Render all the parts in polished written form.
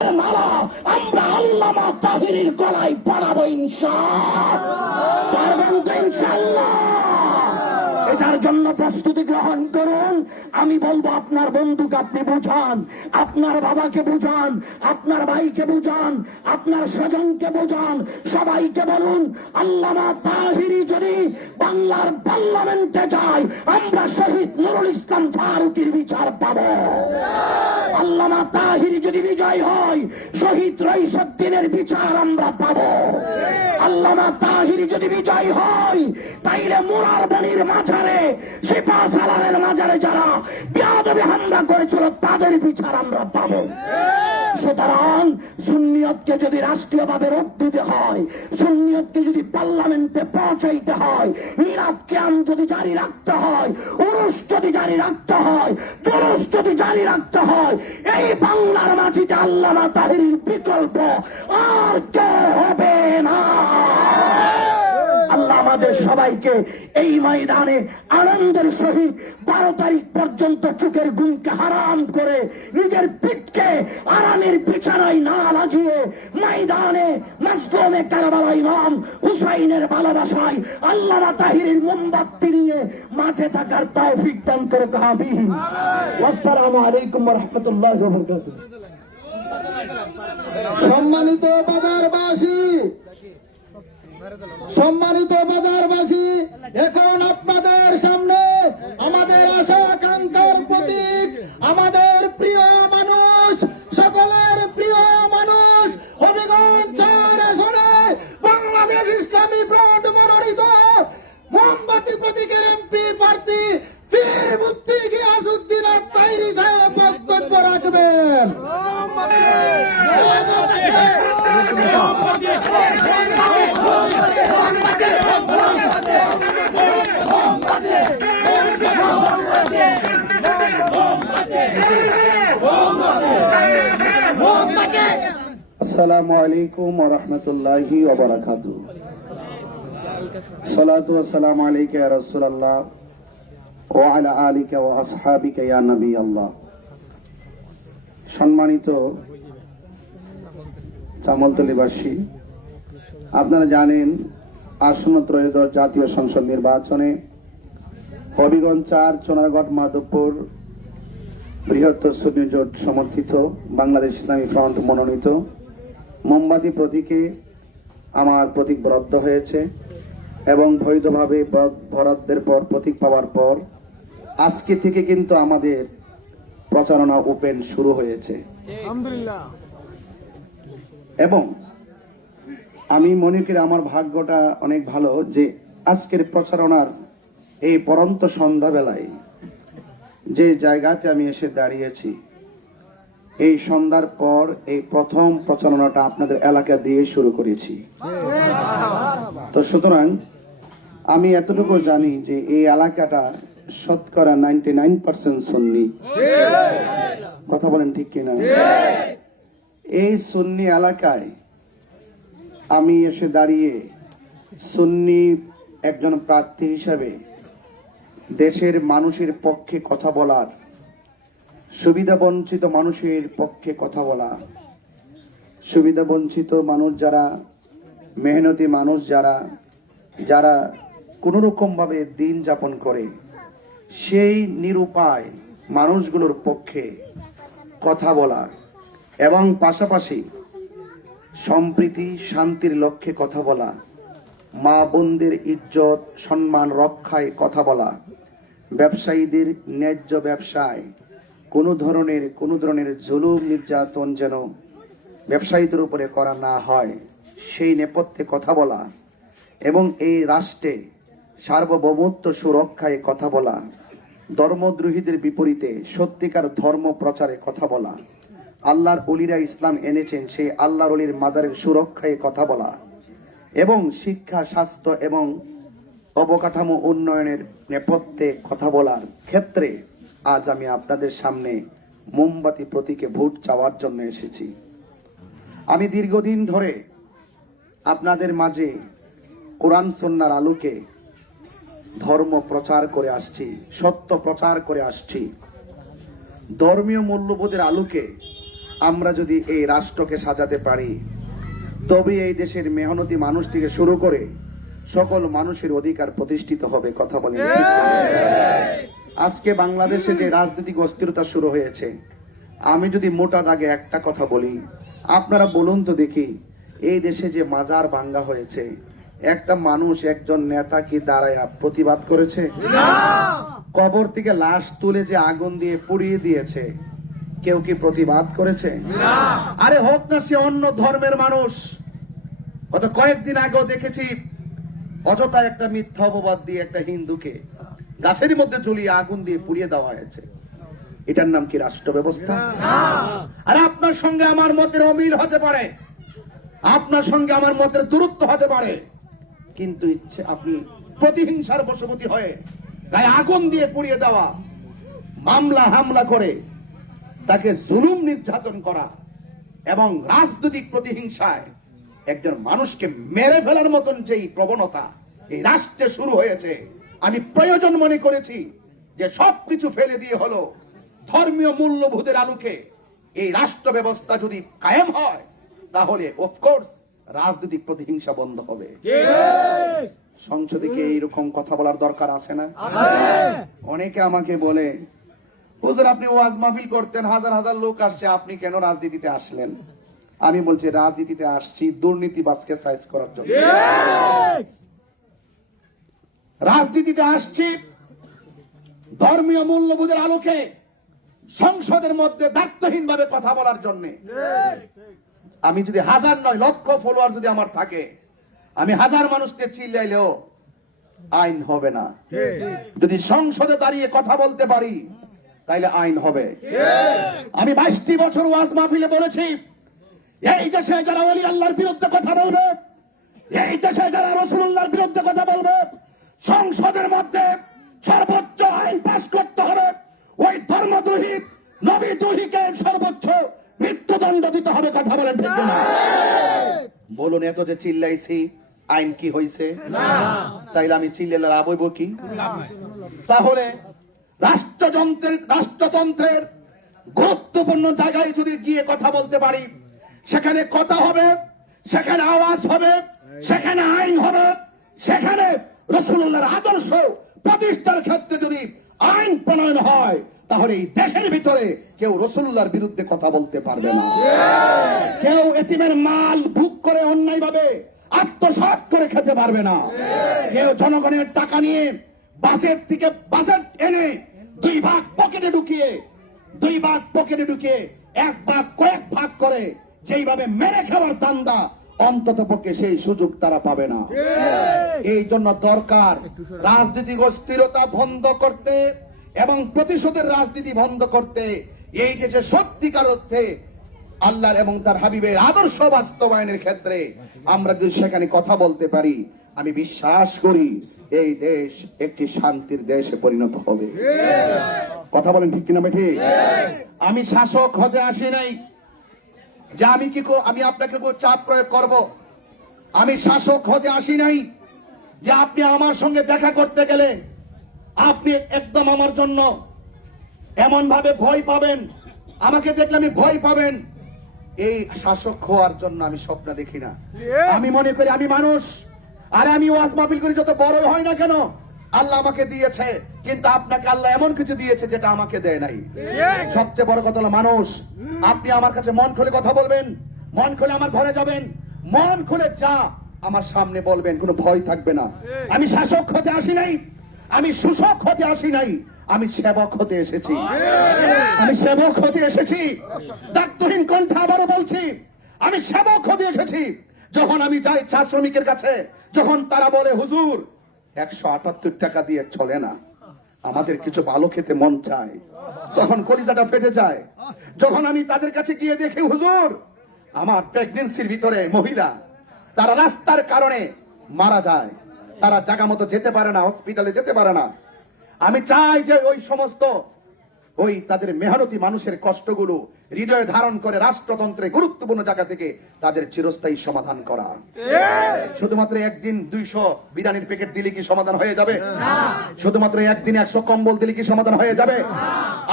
মালা আমরা আল্লামা তাহিরির গলায় পড়াবো ইনশাআল্লাহ। পারবেন তো ইনশাআল্লাহ? এটার জন্য প্রস্তুতি গ্রহণ করুন। আমি বলবো আপনার বন্ধুকে আপনি বুঝান, আপনার বাবাকে বুঝান, আপনার ভাইকে বুঝান, আপনার স্বজনকে বুঝান, সবাইকে বলুন আল্লামা তাহিরি যদি বাংলার পার্লামেন্টে যায় আমরা শহীদ নুরুল ইসলাম ফারুকীর বিচার পাবো। আল্লামা তাহিরি যদি বিজয় হয় শহীদ রইসউদ্দিনের বিচার আমরা পাবো। আল্লামা তাহিরি যদি বিজয় হয় তাইলে মুরারবনির মাঝারে সিপাহ সালারের মাঝারে যারা বেয়াদবি হামলা করেছিল তাদের বিচার আমরা পাবো। সুতরাং সুন্নিয়তকে যদি রাষ্ট্রীয়ভাবে রোধ দিতে হয়, সুন্নিয়তকে যদি পার্লামেন্টে পৌঁছাইতে হয়, মিলাদ কিয়াম যদি জারি রাখতে হয়, উরুস যদি জারি রাখতে হয়, জুলুস যদি জারি রাখতে হয়, এই বাংলার মাটিতে আল্লামা তাহিরির বিকল্প আর কেউ হবে না। আল্লাহ আমাদের সবাইকে এই ময়দানে আনন্দের সহিত 12 তারিখ পর্যন্ত চোখের ঘুমকে হারাম করে নিজের পিঠকে আরামের বিছানায় না লাগিয়ে ময়দানে মাজলুমে কারবালা ইমাম হুসাইনের ভালোবাসায় আল্লামা তাহিরির মোমবাতি নিয়ে মাঠে থাকার তৌফিক দান করে আমিন। আসসালামু আলাইকুম ওয়া রাহমাতুল্লাহি ওয়া বারাকাতুহু। সম্মানিত বাজারবাসী, সম্মানিত বাজারবাসী, এখন আপনাদের সামনে আমাদের আশা আকাঙ্ক্ষার প্রতীক, আমাদের প্রিয় মানুষ, সকলের প্রিয় মানুষ, হবিগঞ্জ 4 আসনে বাংলাদেশ ইসলামী ফ্রন্ট মনোনীত মোমবাতি প্রতীকের এমপি প্রার্থী পীর মুফতি গিয়াসউদ্দিন তাহিরি সাহেব বক্তব্য রাখবেন। আসসালামু আলাইকুম ওয়া রাহমাতুল্লাহি ওয়া বারাকাতুহু। সালাতু ওয়া সালামু আলাইকা ইয়া রাসূলুল্লাহ ওয়া আলা আলিকা ওয়া আসহাবিকা ইয়া নবী আল্লাহ। সম্মানিত চামলতলীবাসী, আপনারা জানেন আসন্ন ত্রয়োদশ জাতীয় সংসদ নির্বাচনে হবিগঞ্জ 4 চোনারগড় মাধবপুর বৃহত্তর সুন্নি জোট সমর্থিত বাংলাদেশ ইসলামী ফ্রন্ট মনোনীত মোমবাতি প্রতীকে আমার প্রতীক বরাদ্দ হয়েছে এবং বৈধভাবে বরাদ্দের পর প্রতীক পাওয়ার পর আজকে থেকে কিন্তু আমাদের প্রচারণা ওপেন শুরু হয়েছে আলহামদুলিল্লাহ। এবং আমি মনে করি আমার ভাগ্যটা অনেক ভালো যে আজকের প্রচারণার এই পরন্ত সন্ধ্যাবেলায় যে জায়গাতে আমি এসে দাঁড়িয়েছি, এই সন্ধ্যার পর এই প্রথম প্রচারণাটা আপনাদের এলাকা দিয়ে শুরু করেছি। তো সুতরাং আমি এতটুকু জানি যে এই এলাকাটা শতকরা 99% সুন্নি। কথা বলেন ঠিক কিনা? এই সুন্নি এলাকায় আমি এসে দাঁড়িয়ে সুন্নি একজন প্রার্থী হিসাবে দেশের মানুষের পক্ষে কথা বলার, সুবিধা বঞ্চিত মানুষের পক্ষে কথা বলা, সুবিধা বঞ্চিত মানুষ যারা, মেহনতি মানুষ যারা, যারা কোনো রকম ভাবে দিন যাপন করে সেই নিরুপায় মানুষগুলোর পক্ষে কথা বলা এবং পাশাপাশি সম্প্রীতি শান্তির লক্ষ্যে কথা বলা, মা বোনদের ইজ্জত সম্মান রক্ষায় কথা বলা, ব্যবসায়ীদের ন্যায্য ব্যবসায় কোনো ধরনের জুলুম নির্যাতন যেন ব্যবসায়ীদের উপরে করা না হয় সেই নেপথ্যে কথা বলা এবং এই রাষ্ট্রে সার্বভৌমত্ব সুরক্ষায় কথা বলা, ধর্মদ্রোহীদের বিপরীতে সত্যিকার ধর্ম প্রচারে কথা বলা, আল্লাহর ওলিরা ইসলাম এনেছেন সেই আল্লাহর ওলির মাজারের সুরক্ষায় কথা বলা এবং শিক্ষা, স্বাস্থ্য এবং অবকাঠামো উন্নয়নের নেপথ্যে কথা বলার ক্ষেত্রে আজ আমি আপনাদের সামনে মোমবাতি প্রতীকে ভোট চাওয়ার জন্য এসেছি। আমি দীর্ঘদিন ধরে আপনাদের মাঝে কোরআন সুন্নাহর আলোকে ধর্ম প্রচার করে আসছি, সত্য প্রচার করে আসছি, ধর্মীয় মূল্যবোধের আলোকে আমরা যদি এই রাষ্ট্রকে সাজাতে পারি, তবে এই দেশের মেহনতি মানুষ থেকে শুরু করে সকল মানুষের অধিকার প্রতিষ্ঠিত হবে। কথা বলেন। আজকে বাংলাদেশে যে রাজনৈতিক অস্থিরতা শুরু হয়েছে, আমি যদি মোটা দাগে একটা কথা বলি, আপনারা বলুন তো দেখি, এই দেশে যে মাজার ভাঙ্গা হয়েছে, একটা মানুষ, একজন নেতা কি দাঁড়ায় প্রতিবাদ করেছে? কবর থেকে লাশ তুলে যে আগুন দিয়ে পুড়িয়ে দিয়েছে, কেউ কি প্রতিবাদ করেছে? আরে হোক না সে অন্য ধর্মের মানুষ। গত কয়েকদিন আগেও দেখেছি অযথা একটা মিথ্যা অপবাদ দিয়ে একটা হিন্দুকে গাছের মধ্যে ঝুলিয়ে আগুন দিয়ে পুড়িয়ে দেওয়া হয়েছে। এটার নাম কি রাষ্ট্র ব্যবস্থা? আর আপনার সঙ্গে আমার মতের অমিল হতে পারে, আপনার সঙ্গে আমার মতের দূরত্ব হতে পারে, কিন্তু ইচ্ছে আপনি প্রতিহিংসার বশবর্তী হয়ে গায়ে আগুন দিয়ে পুড়িয়ে দেওয়া, মামলা হামলা করে তাকে জুলুম নির্যাতন করা এবং রাজনৈতিক প্রতিহিংসায় একজন মানুষকে মেরে ফেলার মতন যেই প্রবণতা এই রাষ্ট্রে শুরু হয়েছে, আমি প্রয়োজন মনে করেছি যে সবকিছু ফেলে দিয়ে হলো ধর্মীয় মূল্যবোধের আলোকে এই রাষ্ট্র ব্যবস্থা যদি কায়েম হয়, তাহলে অফকোর্স রাজনৈতিক প্রতিহিংসা বন্ধ হবে। সংসদে কি এইরকম কথা বলার দরকার আছে না? অনেকে আমাকে বলে, হুজুর আপনি ওয়াজ মাহফিল করতেন, হাজার হাজার লোক আসছে, আপনি কেন রাজনীতিতে আসলেন? আমি বলছি রাজনীতিতে আসছি দুর্নীতিবাজকে সাইজ করার জন্য। রাজনীতিতে আসছি ধর্মীয় মূল্যবোধের আলোকে সংসদের মধ্যে দায়িত্বহীন ভাবে কথা বলার জন্য। আমি যদি হাজার নয় লক্ষ ফলোয়ার যদি আমার থাকে, আমি হাজার মানুষকে চিল্লাইলেও আইন হবে না। যদি সংসদে দাঁড়িয়ে কথা বলতে পারি তাইলে আইন হবে। আমি 22টি বছর ওয়াজ মাহফিলে বলেছি, এই দেশে যারা ওলি আল্লাহর বিরুদ্ধে কথা বলবে, এই দেশে যারা রাসূলুল্লাহর বিরুদ্ধে কথা বলবে, সংসদের মধ্যে সর্বোচ্চ আইন পাস করতে হবে। ওই ধর্মদ্রোহী নবীদ্রোহীকে সর্বোচ্চ মৃত্যুদণ্ড দিতে হবে। কথা বলেন ঠিক না? বলুন, এত যে চিল্লাইছি আইন কি হয়েছে? তাইলে আমি চিল্লালে লাভ হইব কি? তাহলে রাষ্ট্রতন্ত্রের গুরুত্বপূর্ণ জায়গায় যদি গিয়ে কথা বলতে পারি, সেখানে কথা হবে, সেখানে আওয়াজ হবে, সেখানে আইন হবে, সেখানে রাসূলুল্লাহর আদর্শ প্রতিষ্ঠার ক্ষেত্রে যদি আইন প্রণয়ন হয়, তাহলে এই দেশের ভিতরে কেউ রাসূলুল্লাহর বিরুদ্ধে কথা বলতে পারবে না। কেউ এতিমের মাল ভোগ করে অন্যায়ভাবে আত্মসাৎ করে খেতে পারবে না। কেউ জনগণের টাকা নিয়ে বাজেট থেকে বাজেট এনে দুই ভাগ পকেটে ঢুকিয়ে এক ভাগ কয়েক ভাগ করে যেইভাবে মেরে খাওয়ার ধান্দা, অন্তত পক্ষে সেই সুযোগ তারা পাবে না। এই জন্য দরকার রাজনৈতিক অস্থিরতা বন্ধ করতে এবং প্রতিশোধের রাজনীতি বন্ধ করতে। এই যে সত্যিকার অর্থে আল্লাহর এবং তার হাবিবের আদর্শ বাস্তবায়নের ক্ষেত্রে আমরা যদি সেখানে কথা বলতে পারি, আমি বিশ্বাস করি এই দেশ একটি শান্তির দেশে পরিণত হবে। কথা বলেন ঠিক কিনা? ঠিক। আমি শাসক হতে আসি নাই যে আমি আপনাকে চাপ প্রয়োগ করব। আমি শাসক হতে আসি নাই যে আপনি আমার সঙ্গে দেখা করতে গেলে আপনি একদম আমার জন্য এমন ভাবে ভয় পাবেন, আমাকে দেখলে আমি ভয় পাবেন। এই শাসক হওয়ার জন্য আমি স্বপ্ন দেখি না। আমি মনে করি আমি মানুষ, আর আমি ওয়াজ মাহফিল করি, যত বড় হয় না কেন আল্লাহ আমাকে দিয়েছে, কিন্তু আপনাকে আল্লাহ এমন কিছু দিয়েছে যেটা আমাকে দেয় নাই। সবচেয়ে বড় কথা হলো মানুষ। আপনি আমার কাছে মন খুলে কথা বলবেন, মন খুলে আমার ঘরে যাবেন, মন খুলে যা আমার সামনে বলবেন, কোনো ভয় থাকবে না। আমি শাসক হতে আসি নাই, আমি শোষক হতে আসি নাই, আমি সেবক হতে এসেছি। আমি সেবক হতে এসেছি। দায়িত্বহীন কণ্ঠে আবারও বলছি, আমি সেবক হতে এসেছি। যখন আমি যাই চা শ্রমিকের কাছে, যখন তারা বলে হুজুর 178 টাকা দিয়ে চলে না, আমাদের কিছু ভালো খেতে মন চায়, তখন কলিজাটা ফেটে যায়। যখন আমি তাদের কাছে গিয়ে দেখি হুজুর আমার প্রেগন্যান্সির ভিতরে মহিলা, তারা রাস্তার কারণে মারা যায়, তারা জায়গা মতো যেতে পারে না, হসপিটালে যেতে পারে না, আমি চাই যে ওই সমস্ত তাদের মেহনতি মানুষের কষ্টগুলো হৃদয়ে ধারণ করে রাষ্ট্রতন্ত্রের গুরুত্বপূর্ণ জায়গা থেকে তাদের চিরস্থায়ী সমাধান করা। শুধুমাত্র একদিন 200 বিরিয়ানির প্যাকেট দিলে কি সমাধান হয়ে যাবে? শুধুমাত্র একদিন 100 কম্বল দিলে কি সমাধান হয়ে যাবে?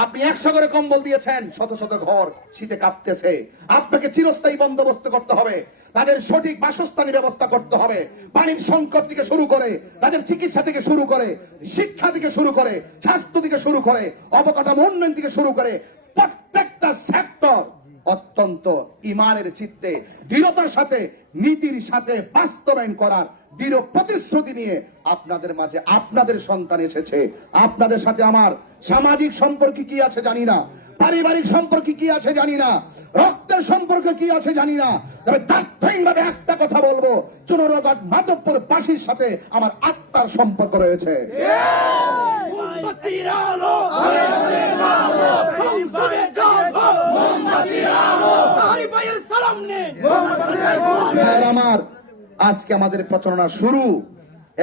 আপনি 100 করে কম্বল দিয়েছেন, শত শত ঘর শীতে কাঁপতেছে। আপনাকে চিরস্থায়ী বন্দোবস্ত করতে হবে, তাদের সঠিক বাসস্থানের ব্যবস্থা করতে হবে। পানির সংকট থেকে শুরু করে, তাদের চিকিৎসা থেকে শুরু করে, শিক্ষা থেকে শুরু করে, স্বাস্থ্য থেকে শুরু করে, অবকাঠামো উন্নয়ন থেকে শুরু করে প্রত্যেকটা সেক্টর অত্যন্ত ইমানের চিত্তে দৃঢ়তার সাথে, নীতির সাথে বাস্তবায়ন করার দৃঢ় প্রতিশ্রুতি নিয়ে আপনাদের মাঝে আপনাদের সন্তান এসেছে। আপনাদের সাথে আমার সামাজিক সম্পর্ক কি আছে জানি না, পারিবারিক সম্পর্ক কি আছে জানি না, রক্তের সম্পর্ক কি আছে জানি না, তবে তাৎক্ষণিকভাবে একটা কথা বলবো, চুনারগড় মাধবপুর বাসীর সাথে আমার আত্মার সম্পর্ক রয়েছে। মোমবাতির আলো, সংসদে যাব, মোমবাতির আলো, তারি ভাইয়ের সালাম নিন। হ্যাঁ, আমার আজকে আমাদের প্রচারণা শুরু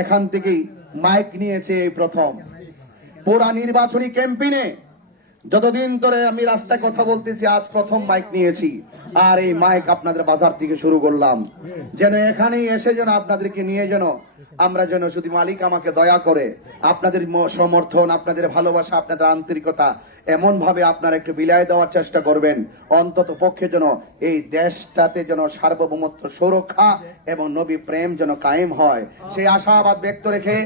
এখান থেকেই। মাইক নিয়েছে এই প্রথম পুরা নির্বাচনী ক্যাম্পেইনে। যতদিন ধরে আমি রাস্তায় কথা বলতেছি, আজ প্রথম মাইক নিয়েছি। আর এই মাইক আপনাদের বাজার থেকে শুরু করলাম, যেন এখানেই এসে যেন আপনাদেরকে নিয়ে যেন আমরা যেন যদি মালিক আমাকে দয়া করে আপনাদের সমর্থন, আপনাদের ভালোবাসা, আপনাদের আন্তরিকতা এমন ভাবে আপনারা একটু বিলাই দেওয়ার চেষ্টা করবেন, অন্তত পক্ষে যেন এই দেশটাতে যেন সার্বভৌমত্ব সুরক্ষা এবং নবী প্রেম যেন কায়েম হয়, সেই আশাবাদ ব্যক্ত রেখে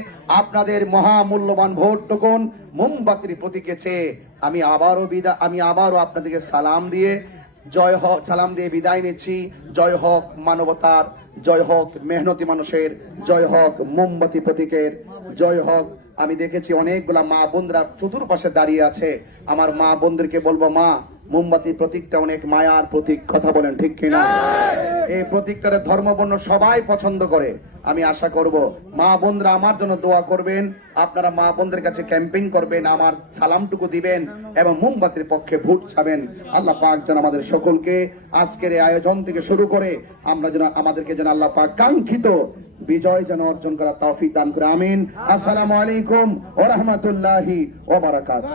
আপনাদের মহামূল্যবান ভোটটুকুন মোমবাতির প্রতীকে চেয়ে আমি আবারও আপনাদেরকে সালাম দিয়ে বিদায় নিচ্ছি। জয় হোক মানবতার, জয় হোক মেহনতি মানুষের, জয় হোক মোমবাতি প্রতীকের, জয় হোক। আমি দেখেছি অনেকগুলা মা বোনরা চতুর্পাশে দাঁড়িয়ে আছে। আমার মা বোনদেরকে বলবো, মা, মোমবাতি প্রতীকটা অনেক মায়ার প্রতীক, কথা বলেন ঠিক কিনা? এই প্রতীকটারে ধর্ম বর্ণ সবাই পছন্দ করে। আমি আশা করব মা বোনরা আমার জন্য দোয়া করবেন, আপনারা মা বোনদের কাছে ক্যাম্পেইন করবেন, আমার সালামটুকু দিবেন এবং মোমবাতির পক্ষে ভোট চাবেন। আল্লাহ পাক যেন আমাদের সকলকে আজকের এই আয়োজন থেকে শুরু করে আমাদেরকে যেন আল্লাহ পাক কাঙ্ক্ষিত বিজয় যেন অর্জন করার তৌফিক দান করে। আমিন। আসসালামু আলাইকুম ওয়া রাহমাতুল্লাহি ওয়া বারাকাতুহু।